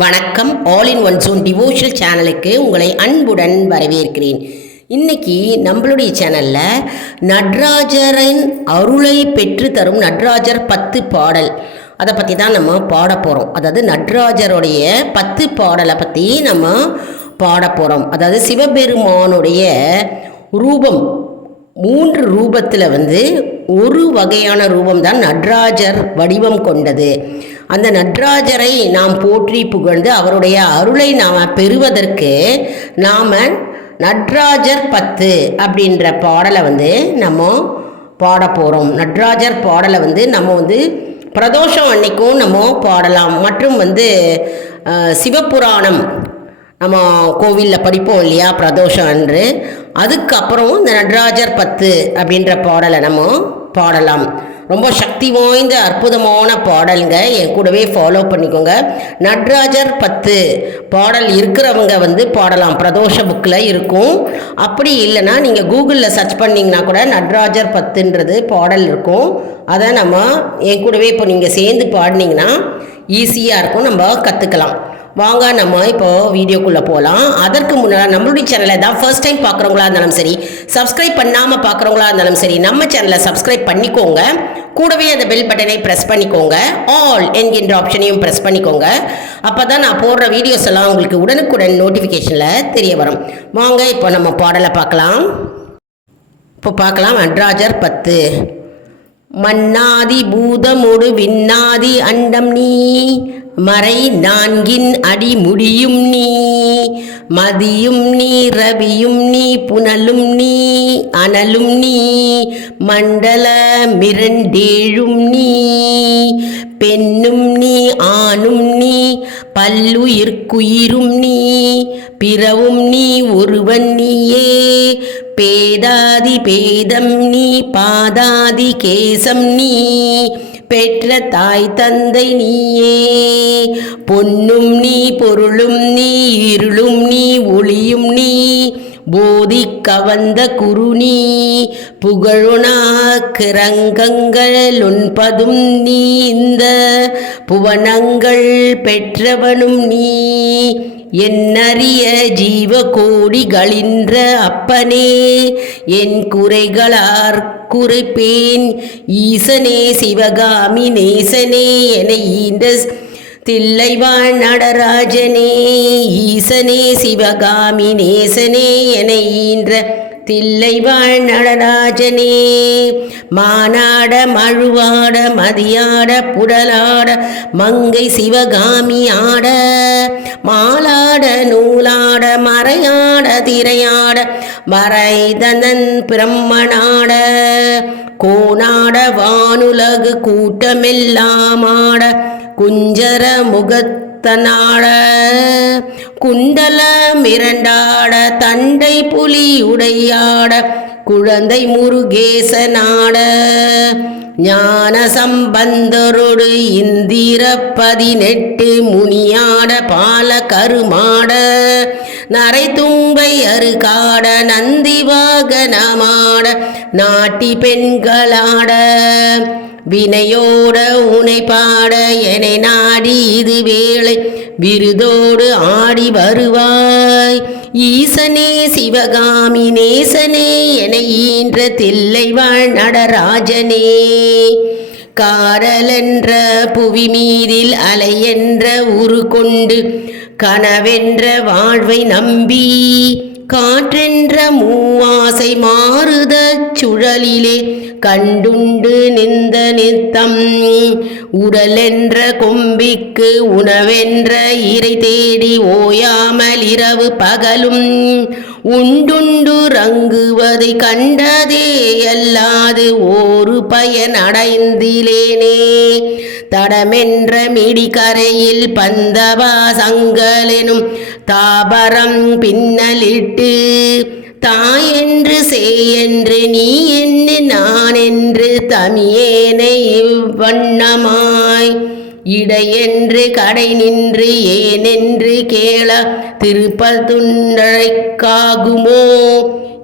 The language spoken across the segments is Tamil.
வணக்கம். All in one June devotional சேனலுக்கு உங்களை அன்புடன் வரவேற்கிறேன். இன்னைக்கு நம்மளுடைய சேனலில் நட்ராஜரின் அருளை பெற்று தரும் நட்ராஜர் பத்து பாடல். அதை பற்றி தான் நம்ம பாட போகிறோம் அதாவது நட்ராஜருடைய பத்து பாடலை பற்றி நம்ம பாட போகிறோம் அதாவது சிவபெருமானுடைய ரூபம் மூன்று ரூபத்தில் வந்து ஒரு வகையான ரூபம் தான் நட்ராஜர் வடிவம் கொண்டது. அந்த நட்ராஜரை நாம் போற்றி புகழ்ந்து அவருடைய அருளை நாம் பெறுவதற்கு நாம் நட்ராஜர் பத்து அப்படின்ற பாடலை வந்து நம்ம பாட போகிறோம் நட்ராஜர் பாடலை வந்து நம்ம வந்து பிரதோஷம் அன்னைக்கும் நம்ம பாடலாம். மற்றும் வந்து சிவபுராணம் நம்ம கோவிலில் படிப்போம் இல்லையா? பிரதோஷம் அன்று. அதுக்கப்புறம் இந்த நடராஜர் பத்து அப்படின்ற பாடலை நம்ம பாடலாம். ரொம்ப சக்தி வாய்ந்த அற்புதமான பாடலுங்க. என் கூடவே ஃபாலோ பண்ணிக்கோங்க. நட்ராஜர் பத்து. பாடல் இருக்கிறவங்க வந்து பாடலாம். பிரதோஷ புக்கில் இருக்கும். அப்படி இல்லைன்னா நீங்கள் கூகுளில் சர்ச் பண்ணிங்கன்னா கூட நட்ராஜர் பத்துன்றது பாடல் இருக்கும். அதை நம்ம என் கூடவே இப்போ நீங்கள் சேர்ந்து பாடினீங்கன்னா ஈஸியாக இருக்கும். நம்ம கற்றுக்கலாம் வாங்க நம்ம இப்போ வீடியோக்குள்ளே போகலாம் அதற்கு முன்னால் நம்மளுடைய சேனலை தான் ஃபர்ஸ்ட் டைம் பார்க்குறவங்களா இருந்தாலும் சரி சப்ஸ்கிரைப் பண்ணாமல் பார்க்குறவங்களா இருந்தாலும் சரி நம்ம சேனலை சப்ஸ்கிரைப் பண்ணிக்கோங்க. கூடவே அந்த பெல் பட்டனை ப்ரெஸ் பண்ணிக்கோங்க. ஆல் என்கின்ற ஆப்ஷனையும் ப்ரெஸ் பண்ணிக்கோங்க. அப்போ தான் நான் போடுற வீடியோஸ் எல்லாம் உங்களுக்கு உடனுக்குடன் நோட்டிஃபிகேஷனில் தெரிய வரும். வாங்க இப்போ நம்ம பாடலை பார்க்கலாம். இப்போ பார்க்கலாம். நட்ராஜர் பத்து. மன்னாதி பூதமொடு விண்ணாதி அண்டம் நீ. மறை நான்கின் அடி முடியும் நீ. மதியும் நீ ரவியும் நீ புனலும் நீ அனலும் நீ மண்டல மிரண்டேழும் நீ. பெண்ணும் நீ ஆணும் நீ பல்லுயிர்க்குயிரும் நீ. பிறவும் நீ ஒருவன் நீயே. பேதாதி பேதம் நீ பாதாதி கேசம் நீ. பெற்ற தாய் தந்தை நீயே. பொன்னும் நீ பொருளும் நீ இருளும் நீ ஒளியும் நீ. போதி கவந்த குருணி புகழுணா கிரங்கங்கள் உண்பதும் நீ இந்த புவனங்கள் பெற்றவனும் நீ. என்னறிய ஜீவ கோடிகளின்ற அப்பனே என் குறைகளார் குறைப்பேன். ஈசனே சிவகாமி நேசனே என ஈண்ட தில்லைவாழ் நடராஜனே ஈசனே சிவகாமி நேசனே என ஈன்ற தில்லைவாழ் நடராஜனே மானாட மழுவாட மதியாட புடலாட மங்கை சிவகாமி ஆட மாலாட நூலாட மறையாட திரையாட மறைதனன் பிரம்மனாட கோனாட வானுலகு கூட்டமெல்லாமாட குஞ்சர முகத்தனாட குண்டல மிரண்டாட தண்டை புலி உடையாட குழந்தை முருகேசனாட. ஞான சம்பந்தரோடு இந்திர பதினெட்டு முனியாட பால கருமாட நரை தும்பை அருகாட நந்தி வாகனமாட நாட்டி பெண்களாட. வினையோட உனை பாட என நாடி இது வேளை விருதோடு ஆடி வருவாய். ஈசனே சிவகாமி நேசனே என ஈன்ற தில்லை வாழ் நடராஜனே. காரலென்ற புவி மீதில் அலையென்ற உரு கொண்டு கனவென்ற வாழ்வை நம்பி காற்றென்ற மூவாசை மாறுத சுழலிலே கண்டுண்டு நிந்த நித்தம். உடலென்ற கொம்பிக்கு உணவென்ற இறை தேடி ஓயாமல் இரவு பகலும். உண்டுண்டு ரங்குவதை கண்டதே அல்லாது ஒரு பயன் அடைந்திலேனே. தடமென்ற மிடிகரையில் பந்தவா சங்கலெனும் தாபரம் பின்னலிட்டு தாயென்று சேயென்று நீ என்று நான் என்று தமியேனை இவ்வண்ணமாய் இடையென்று கடை நின்று ஏனென்று கேள திருப்பதுண்டழைக்காகுமோ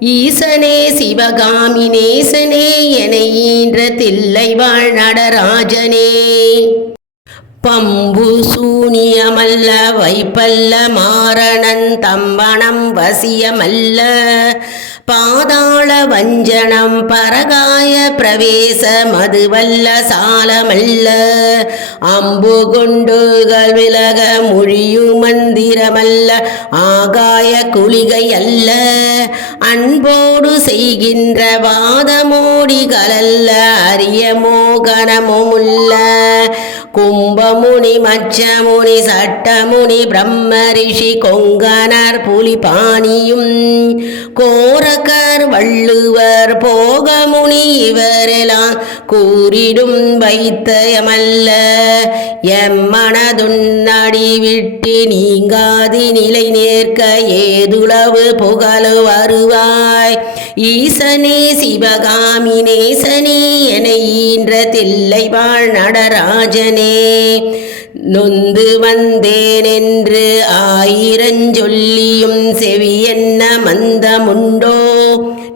ஈசனே சிவகாமி நேசனே என ஈன்ற தில்லை வாழ் நடராஜனே. பம்பு சூனியமல்ல வைப்பல்ல மாரணன் தம்பணம் வசியமல்ல. பாதாள வஞ்சனம் பரகாய பிரவேச மதுவல்ல சாலமல்ல. அம்பு கொண்டுகள் விலக மொழியு மந்திரமல்ல. ஆகாய குளிகை அல்ல அன்போடு செய்கின்ற வாதமோடிகளல்ல. அரிய மோகனமுமுல்ல. கும்பமுனி மச்சமுனி சட்டமுனி பிரம்ம ரிஷி கொங்கணர் புலிபாணியும் கோரக்கர் வள்ளுவர் போக இவரெல்லாம் கூறிடும் வைத்தயமல்ல. எம்மனதுன்னடி விட்டு நீங்காதி நிலை நேர்க்க ஏதுளவு புகழு வருவாய். ஈசனே சிவகாமி நேசனே என ஈன்ற தில்லை வாழ் நடராஜனே. நொந்து வந்தேன் என்று ஆயிரஞ்சொல்லியும் செவி என்ன மந்தமுண்டோ?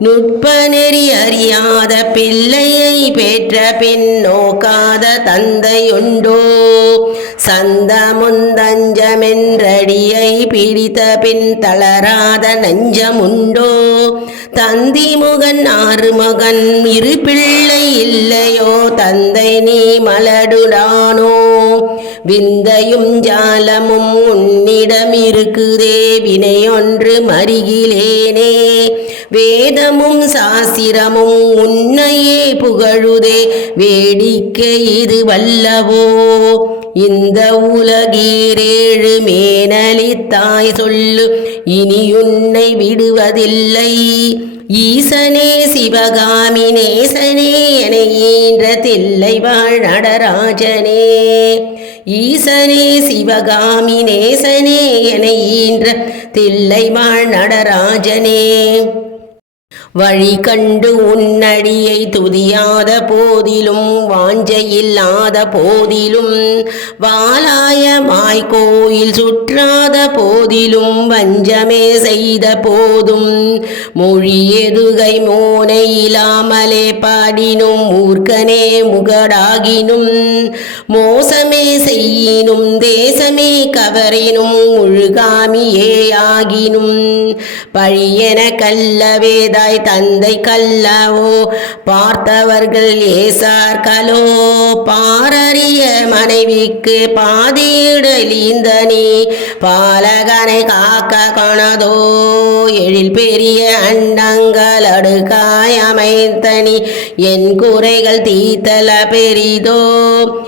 நுட்ப நெறி அறியாத பிள்ளையை பெற்ற பின் நோக்காத தந்தையுண்டோ? சந்தமுந்தஞ்சமென்றடியை பிடித்த பின் தளராத நஞ்சமுண்டோ? தந்தி முகன் ஆறு மகன் இரு பிள்ளை இல்லையோ? தந்தை நீ மலடுடானோ? விந்தையும் ஜாலமும் உன்னிடம் இருக்குதே. வினையொன்று மருகிலேனே. வேதமும் சாஸ்திரமும் உன்னையே புகழுதே. வேடிக்கை இது வல்லவோ? இந்த உலகீரேழு மேனலித்தாய் சொல்லு. இனி உன்னை விடுவதில்லை. ஈசனே சிவகாமி நேசனே என ஈன்ற தில்லை வாழ் நடராஜனே. ஈசனே சிவகாமி நேசனே என ஈன்ற தில்லை வாழ் நடராஜனே. வழி கண்டு உன்னடியை துதியாத போதிலும் வாஞ்சையில்லாத போதிலும் வாலாயமாய் கோயில் சுற்றாத போதிலும் வஞ்சமே செய்த போதும் மொழி எதுகை மோனை இல்லாமலே பாடினும் மூர்க்கனே முகடாகினும் மோசமே செய்யினும் தேசமே கவரினும் முழுகாமியே ஆகினும் பழியென கல்லவேதாய் தந்தை கல்லவோ பார்த்தவர்கள் ஏசார்களோ? பாரறிய மனைவிக்கு பாதியிடலீந்த நீ பாலகனை காக்க கணதோ? எழில் பெரிய அண்டங்கள் அடுக்காய் அமைத்தனி? என் குறைகள் தீத்தல பெரிதோ?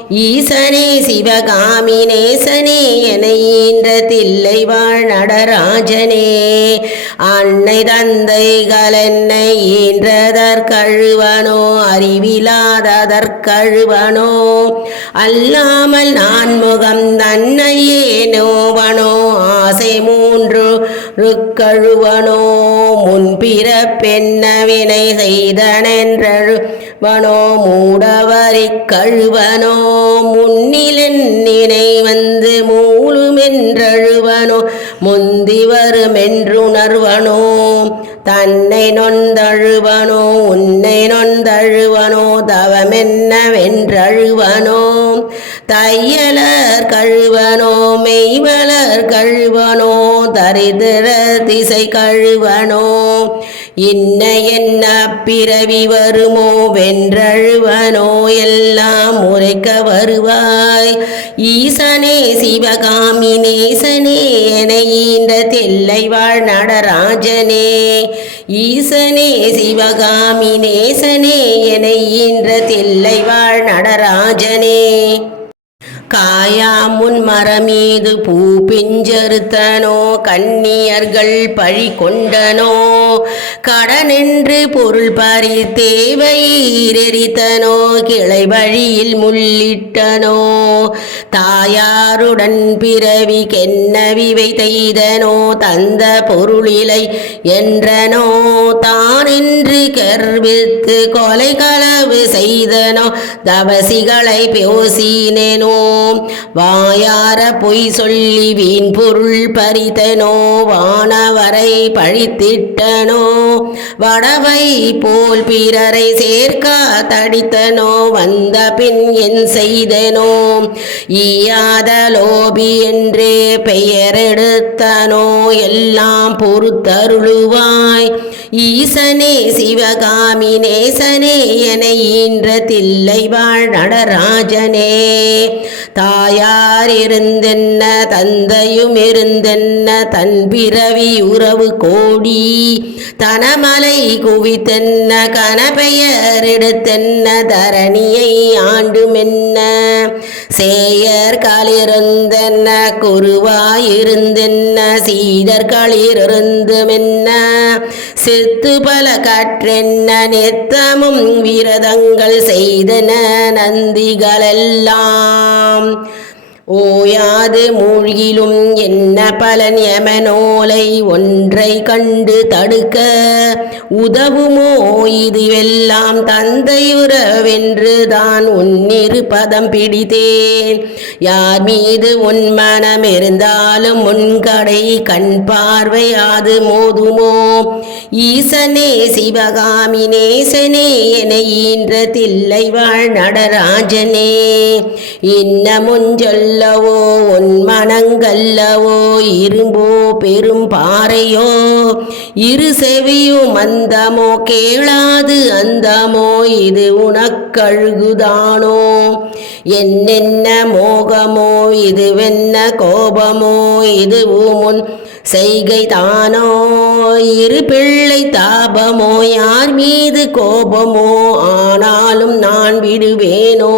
ஈசனே சிவகாமி நேசனே என ஈன்ற தில்லை வாழ் நடராஜனே? அன்னை தந்தைகளன் என்னை ஈன்றதற்கழுவனோ அறிவிலாததற்கழுவனோ அல்லாமல் நான் முகம் தன்னையே நோவனோ ஆசை மூன்று ருக்கழுவனோ முன்பிற பெண்ணவினை செய்தனென்றழுவனோ மூடவரை கழுவனோ முன்னிலன் நினை வந்து மூலுமென்றழுவனோ முந்தி வருமென்றுணர்வனோ தன்னை நொந்தழுவனோ உன்னை நொந்தழுவனோ தவமென்னவென்றழுவனோ. தையலர் கழுவனோ மெய்வலர் கழுவனோ தரிதிர திசை கழுவனோ இன்ன என்ன பிறவி வருமோ வென்றழுவனோ எல்லாம் உரைக்க வருவாய். ஈசனே சிவகாமி நேசனே என ஈன்ற தில்லை வாழ் நடராஜனே. ஈசனே சிவகாமி நேசனே என ஈன்ற தில்லை வாழ் நடராஜனே. காயாமுன் மரமீது பூ பிஞ்சறுத்தனோ கண்ணியர்கள் பழி கொண்டனோ கடனென்று பொருள் பறி தேவையீரெரித்தனோ கிளை வழியில் முள்ளிட்டனோ தாயாருடன் பிறவி கென்னவிவை தெய்தனோ தந்த பொருளிலை என்றனோ தானென்று கர்வித்து கொலை களவு செய்தனோ தவசிகளை பேசினேனோ வாயார பொய் சொல்லி வீண் பொருள் பறித்தனோ வானவரை பழித்திட்டனோ வடவை போல் பிறரை சேர்க்கா தடித்தனோ வந்த பின் என் செய்தனோ ஈயாத லோபி என்றே பெயரெடுத்தனோ எல்லாம் பொறுத்தருளுவாய். ஈசனே சிவகாமி நேசனே என ஈன்ற தில்லை வாழ் நடராஜனே. தாயார் இருந்தென்ன தந்தையும் இருந்தென்ன தன் பிறவி உறவு கோடி. தனமலை குவித்தென்ன கனபெயர் எடுத்தென்ன தரணியை ஆண்டுமென்ன. சேயர் களிருந்தென்ன குருவாயிருந்தென்ன சீடர் களிருந்துமென்ன. செத்து பல கற்றென்ன நித்தமும் விரதங்கள் செய்தன நந்திகளெல்லாம். ஓயாது மூழ்கிலும் என்ன பலன் எமனோலை ஒன்றை கண்டு தடுக்க உதவுமோ? இதுவெல்லாம் தந்தையுறவென்று தான் உன்னிரு பதம் பிடித்தேன். யார் மீது உன் மனம் இருந்தாலும் முன்கடை கண் பார்வையாது மோதுமோ? ஈசனே சிவகாமி நேசனே என ஈன்ற தில்லை வாழ் நடராஜனே. இன்னமும் அல்லவோ உன் மனங்கல்லவோ இரும்போ பெரும் பாறையோ இரு செவியும் அந்தமோ கேளாது அந்தமோ இது உனக்கழுகுதானோ? என்னென்ன மோகமோ இதுவென்ன கோபமோ இதுவும் உன் செய்கை தானோ? இரு பிள்ளை தாபமோ யார் மீது கோபமோ? ஆனாலும் நான் விடுவேனோ?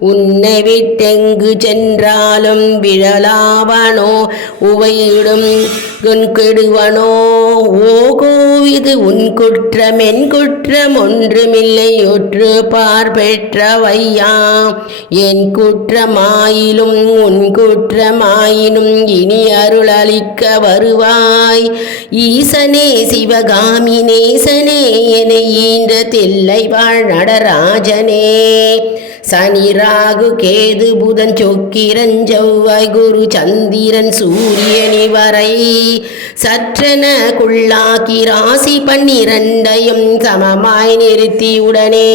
உன்னை விட்டெங்கு சென்றாலும் விழலாவனோ உவையிடும் கெடுவனோ ஓ கோவிது உன் குற்றம் என் குற்றம் ஒன்றுமில்லை ஒற்று பார் பெற்றவையா? என் குற்றமாயிலும் உன் குற்றமாயினும் இனி அருள் அளிக்க வருவாய். ஈசனே சிவகாமி நேசனே என ஈன்ற தில்லை வாழ் நடராஜனே. சனி ராகு கேது புதன் சொக்கிரன் செவ்வாய் குரு சந்திரன் சூரியனி வரை சற்றன குள்ளாக்கி ராசி பன்னிரண்டையும் சமமாய் நிறுத்தியுடனே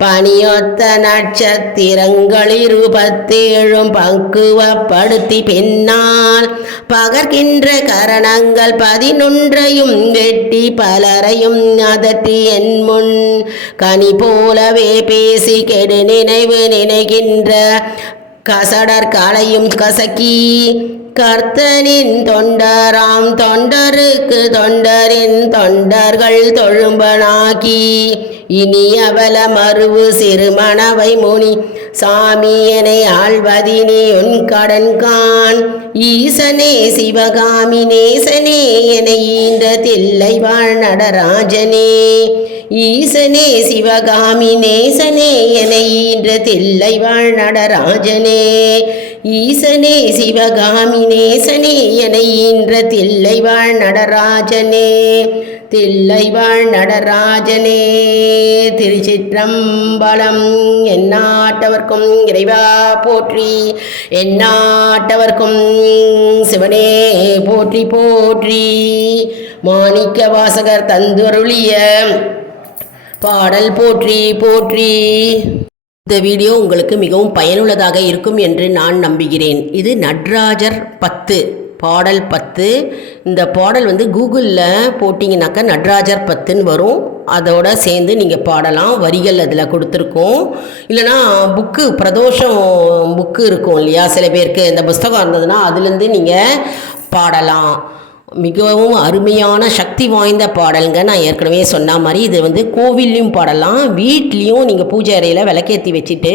பனியொத்த நட்சத்திரங்கள் இருபத்தேழும் பங்குவப்படுத்தி பெண்ணால் பகர்கின்ற கரணங்கள் பதினொன்றையும் வெட்டி பலரையும் அதட்டி என் முன் கனி போலவே பேசி கெடுநின நினைவு நினைகின்ற கசடர் களையும் கசக்கி கர்த்தனின் தொண்டராம் தொண்டருக்கு தொண்டரின் தொண்டர்கள் தொழும்பனாக்கி இனி அவல மறுவு சிறுமணவை முனி சாமியனை ஆழ்வதினே உன் கடன் கான் ஈசனே சிவகாமி நேசனே என ஈன்ற தில்லை வாழ் நடராஜனே. ஈசனே சிவகாமி நேசனே என ஈன்ற தில்லை வாழ் நடராஜனே ஈசனே சிவகாமி நேசனே என ஈன்ற தில்லை வாழ் நடராஜனே தில்லை வாழ் நடராஜனே திருச்சிற்றம்பலம் எந்நாட்டவர்க்கும் இறைவா போற்றி. எந்நாட்டவர்க்கும் சிவனே போற்றி போற்றி. மாணிக்க வாசகர் தந்துருளிய பாடல் போற்றி போற்றி. இந்த வீடியோ உங்களுக்கு மிகவும் பயனுள்ளதாக இருக்கும் என்று நான் நம்புகிறேன். இது நட்ராஜர் பத்து பாடல் பத்து. இந்த பாடல் வந்து கூகுளில் போட்டிங்கனாக்கா நட்ராஜர் பத்துன்னு வரும். அதோட சேர்ந்து நீங்கள் பாடலாம். வரிகள் அதில் கொடுத்துருக்கோம். இல்லைனா புக்கு பிரதோஷம் புக்கு இருக்கும் இல்லையா? சில பேருக்கு இந்த புஸ்தகம் இருந்ததுன்னா அதுலேருந்து நீங்கள் பாடலாம். மிகவும் அருமையான சக்தி வாய்ந்த பாடலுங்க. நான் ஏற்கனவே சொன்ன மாதிரி இது வந்து கோவில்லையும் பாடலாம். வீட்லேயும் நீங்கள் பூஜை அறையில் விளக்கேற்றி வச்சுட்டு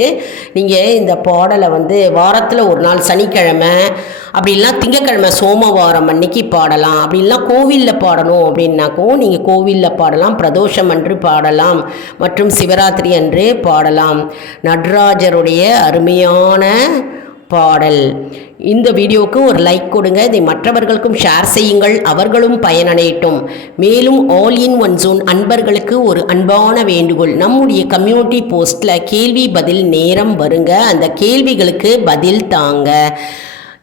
நீங்கள் இந்த பாடலை வந்து வாரத்தில் ஒரு நாள் சனிக்கிழமை அப்படிலாம் திங்கக்கிழமை சோமவாரம் அன்னைக்கு பாடலாம். அப்படின்லாம் கோவிலில் பாடணும் அப்படின்னாக்கும் நீங்கள் கோவிலில் பாடலாம் பிரதோஷம் அன்று பாடலாம் மற்றும் சிவராத்திரி அன்று பாடலாம். நடராஜருடைய அருமையான பாடல். இந்த வீடியோவுக்கு ஒரு லைக் கொடுங்க. இதை மற்றவர்களுக்கும் ஷேர் செய்யுங்கள். அவர்களும் பயனடையட்டும். மேலும் ஆல் இன் ஒன் ஜோன் அன்பர்களுக்கு ஒரு அன்பான வேண்டுகோள். நம்முடைய கம்யூனிட்டி போஸ்ட்டில் கேள்வி பதில் நேரம் வருங்க. அந்த கேள்விகளுக்கு பதில் தாங்க.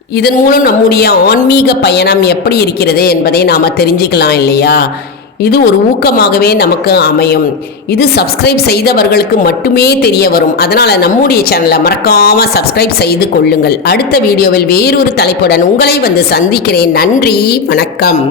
இதன் மூலம் நம்முடைய ஆன்மீக பயணம் எப்படி இருக்கிறது என்பதை நாம் தெரிஞ்சுக்கலாம் இல்லையா? இது ஒரு ஊக்கமாகவே நமக்கு அமையும். இது சப்ஸ்கிரைப் செய்தவர்களுக்கு மட்டுமே தெரிய வரும். அதனால் நம்முடைய சேனலை மறக்காமல் சப்ஸ்கிரைப் செய்து கொள்ளுங்கள். அடுத்த வீடியோவில் வேறொரு தலைப்புடன் உங்களை வந்து சந்திக்கிறேன். நன்றி வணக்கம்.